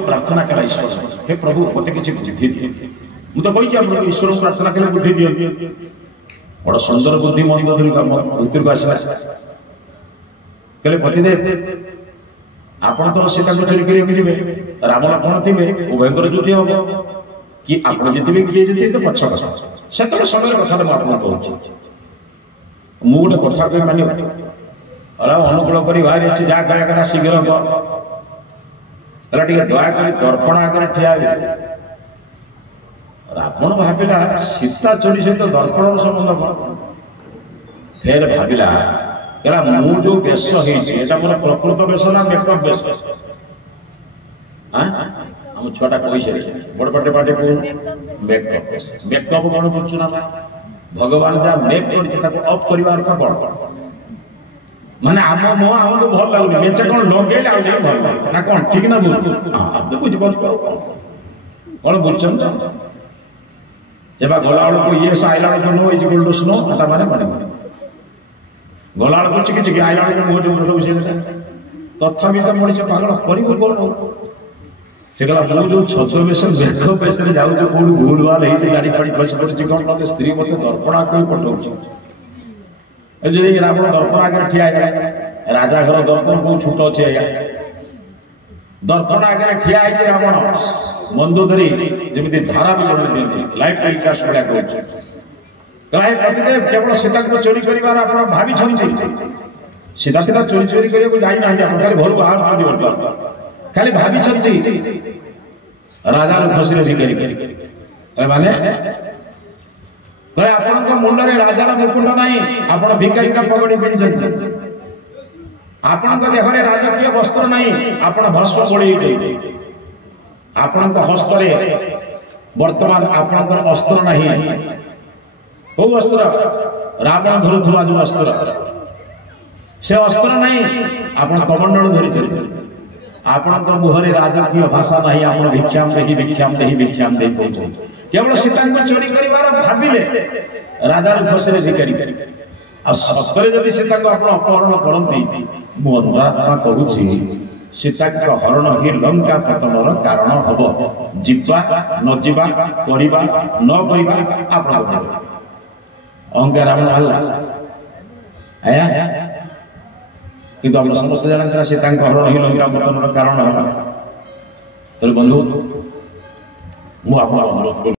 प्रार्थना कला ईश्वर हे प्रभु मत किसी बुद्धि दिए मुझे तो कही ईश्वर को प्रार्थना कले बुद्धि दिए बड़ा सुंदर बुद्धि मंदिर भीतर को आसला कहले पतिदेव आपण तो सीता को चोरी करिए रावण कौन थे उभयंकर युद्ध हम कि आप जितने किए जिते तो पक्ष से समय कथा मुझे कहूँ मुझे गोटे कथा कह मान अनुकूल कर बाहर जहाँ कह शीघ्र हम दयाक दर्पण आगे ठिया रावण भाविला सीता चोरी सहित दर्पण संबंध कौन फिर भाविला कहला मु जो बेश होता मोर प्रकृत बेश ना मेकअप बेश आम छुआटा कही सारी बड़ पाटे पाटे मेकअप मेकअप कौन बुझु ना भगवान जहाँ मेक कर अफ कर कौन माने आम मो आम तो भल लगुनि मेचे कौन लगे भल ना कौन ठीक ना बुझ बुझे कौन बुझे जब गला को ये आईला बेलू no is equal to snow माने गला को चिकी चिकी आईला मुझे मुझे बुझे तथापि तो मनीष पागल कर कौन से कहला मु जो छत्र बेस मेघ बेस जाऊँ कौन भूल भाल होती गाड़ी फाड़ी फस पड़ी कौन मत स्त्री मत दर्पण आगे पठाऊँ रावण दर्पण आगे ठिया राजा घर दर्पण बहुत छूट अच्छे दर्पण आगे ठिया रावण मंद धरी जमी धारा भी जड़े दिखती लाइफ टेलीकास्ट भाया कहूँ पतिदेव केवल सीता को चोरी कर भावी सीता पिता चोरी चोरी करने जाना खाली घर बाहर खाली भावी राजा खुशी भिखारी माने आपण मुंडे राजार मुकुट ना आप भिखारी पगड़ी पिंधि आपण देहरे राजकीय वस्त्र ना आप भस्म बोड़ी आपण हस्त वर्तमान आपणकर अस्त्र ना कौ अस्त्र रावण धरुवा जो अस्त्र से अस्त्र ना आप कमंडल धरी आपण मुहरे राजकीय भाषा ना आप भिक्षाम दे कहते केवल सीता चोरी कर भाविले राजा खुशी भिखारी सतरे जदि सीता को अपहरण करती मुआत्मा कहूँ सीता हरण ही लंका पतनर कारण हम जीवा न जीवा करवा न करवा आप अहंकार रावण हल्ला आया किंतु हम समस्त जानते सीता हरण ही लंका पतनर कारण बंधु मुझे अनुरोध